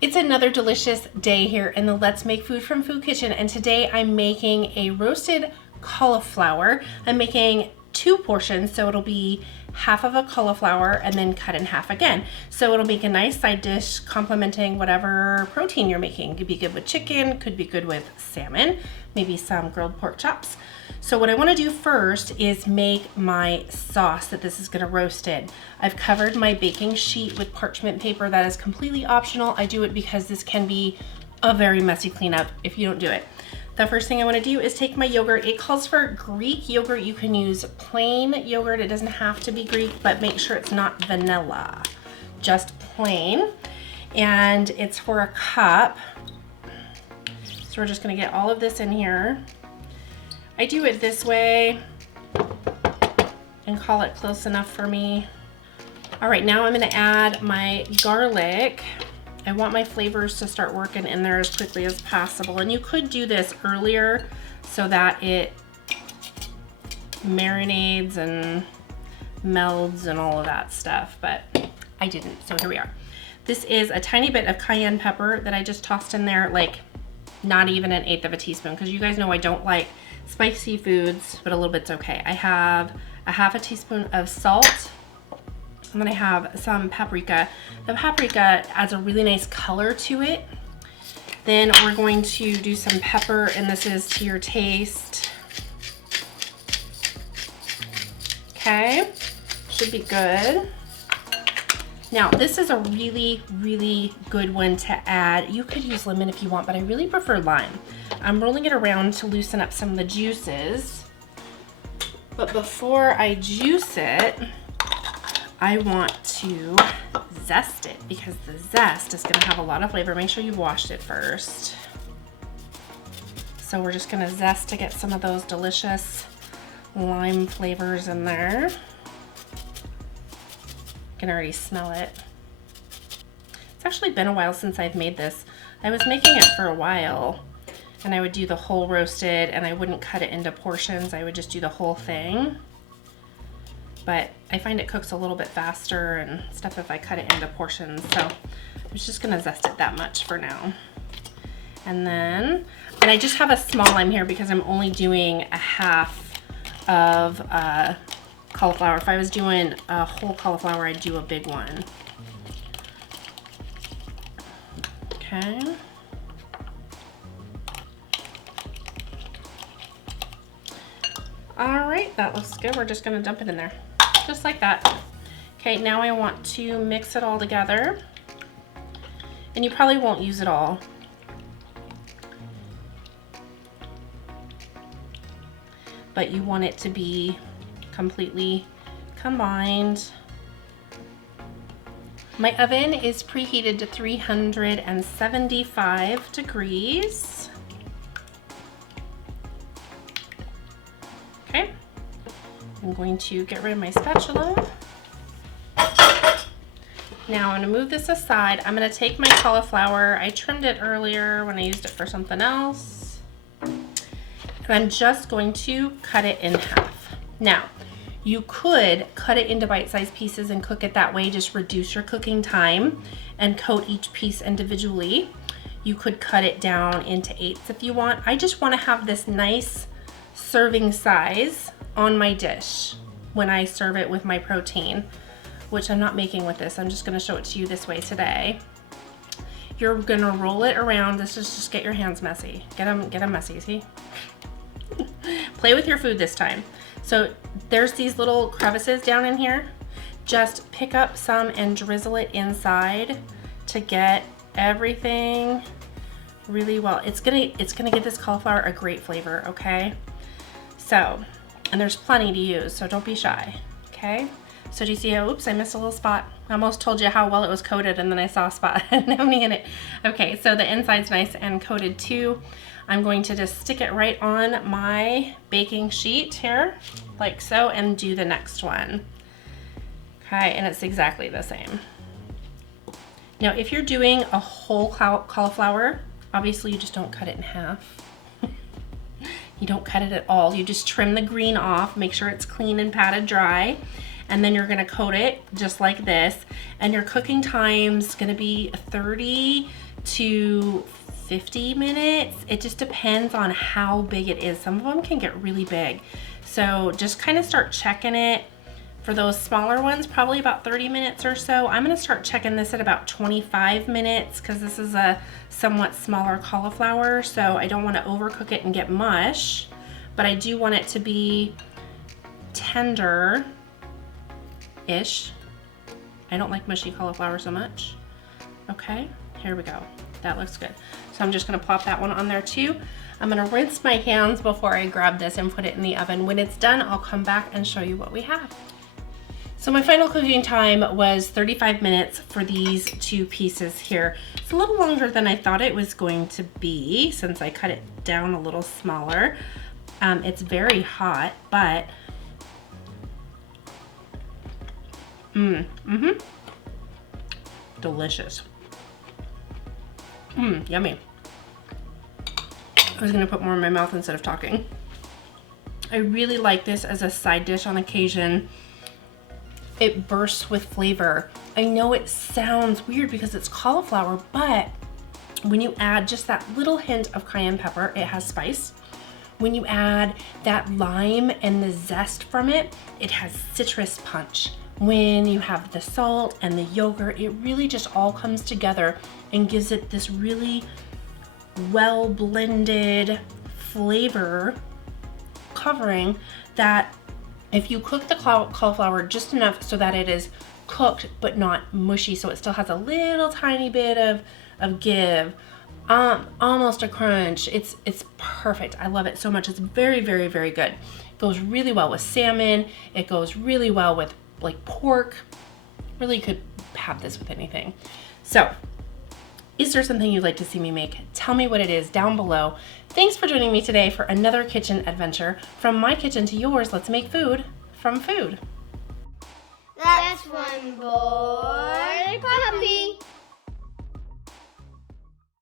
It's another delicious day here in the Let's Make Food from Food Kitchen, and today I'm making a roasted cauliflower. I'm making 2 portions, so it'll be half of a cauliflower and then cut in half again. So it'll make a nice side dish complementing whatever protein you're making. Could be good with chicken, could be good with salmon, maybe some grilled pork chops. So what I want to do first is make my sauce that this is going to roast in. I've covered my baking sheet with parchment paper. That is completely optional. I do it because this can be a very messy cleanup if you don't do it. The first thing I want to do is take my yogurt. It calls for Greek yogurt. You can use plain yogurt. It doesn't have to be Greek, but make sure it's not vanilla, just plain. And it's for a cup. So we're just going to get all of this in here. I do it this way and call it close enough for me. All right, now I'm gonna add my garlic. I want my flavors to start working in there as quickly as possible. And you could do this earlier so that it marinades and melds and all of that stuff, but I didn't, so here we are. This is a tiny bit of cayenne pepper that I just tossed in there, like not even 1/8 of a teaspoon, because you guys know I don't like spicy foods, but a little bit's okay. I have a half a teaspoon of salt, and then I have some paprika. The paprika adds a really nice color to it. Then we're going to do some pepper, and this is to your taste. Okay, should be good. Now, this is a really, really good one to add. You could use lemon if you want, but I really prefer lime. I'm rolling it around to loosen up some of the juices. But before I juice it, I want to zest it because the zest is gonna have a lot of flavor. Make sure you've washed it first. So we're just gonna zest to get some of those delicious lime flavors in there. I can already smell it. It's actually been a while since I've made this. I was making it for a while, and I would do the whole roasted, and I wouldn't cut it into portions. I would just do the whole thing. But I find it cooks a little bit faster and stuff if I cut it into portions. So I'm just gonna zest it that much for now. And I just have a small lime here because I'm only doing a half of cauliflower. If I was doing a whole cauliflower, I'd do a big one. Okay. All right, that looks good. We're just gonna dump it in there, just like that. Okay, now I want to mix it all together. And you probably won't use it all. But you want it to be completely combined. My oven is preheated to 375 degrees. Okay, I'm going to get rid of my spatula. Now I'm gonna move this aside. I'm gonna take my cauliflower. I trimmed it earlier when I used it for something else. And I'm just going to cut it in half. Now, you could cut it into bite-sized pieces and cook it that way, just reduce your cooking time and coat each piece individually. You could cut it down into 8s if you want. I just want to have this nice serving size on my dish when I serve it with my protein, which I'm not making with this. I'm just going to show it to you this way today. You're going to roll it around. This is just get your hands messy. Get them messy, see? Play with your food this time. So there's these little crevices down in here. Just pick up some and drizzle it inside to get everything really well. It's gonna give this cauliflower a great flavor, okay? So, and there's plenty to use, so don't be shy, okay? So do you see how, oops, I missed a little spot. I almost told you how well it was coated and then I saw a spot and nobody in it. Okay, so the inside's nice and coated too. I'm going to just stick it right on my baking sheet here, like so, and do the next one. Okay, and it's exactly the same. Now, if you're doing a whole cauliflower, obviously you just don't cut it in half. You don't cut it at all. You just trim the green off, make sure it's clean and patted dry, and then you're gonna coat it just like this, and your cooking time's gonna be 30 to 50 minutes. It just depends on how big it is. Some of them can get really big. So just kind of start checking it. For those smaller ones, probably about 30 minutes or so. I'm gonna start checking this at about 25 minutes because this is a somewhat smaller cauliflower, so I don't wanna overcook it and get mush, but I do want it to be tender-ish. I don't like mushy cauliflower so much. Okay, here we go. That looks good. So I'm just gonna plop that one on there too. I'm gonna rinse my hands before I grab this and put it in the oven. When it's done, I'll come back and show you what we have. So my final cooking time was 35 minutes for these two pieces here. It's a little longer than I thought it was going to be since I cut it down a little smaller. It's very hot, but delicious. Yummy. I was gonna put more in my mouth instead of talking. I really like this as a side dish on occasion. It bursts with flavor. I know it sounds weird because it's cauliflower, but when you add just that little hint of cayenne pepper, it has spice. When you add that lime and the zest from it, it has citrus punch. When you have the salt and the yogurt, it really just all comes together and gives it this really well blended flavor covering that if you cook the cauliflower just enough so that it is cooked but not mushy, so it still has a little tiny bit of give, almost a crunch, it's perfect. I love it so much. It's very, very, very good. It goes really well with salmon. It goes really well with like pork. Really could have this with anything. So, is there something you'd like to see me make? Tell me what it is down below. Thanks for joining me today for another kitchen adventure. From my kitchen to yours, let's make food from food. That's one boy puppy.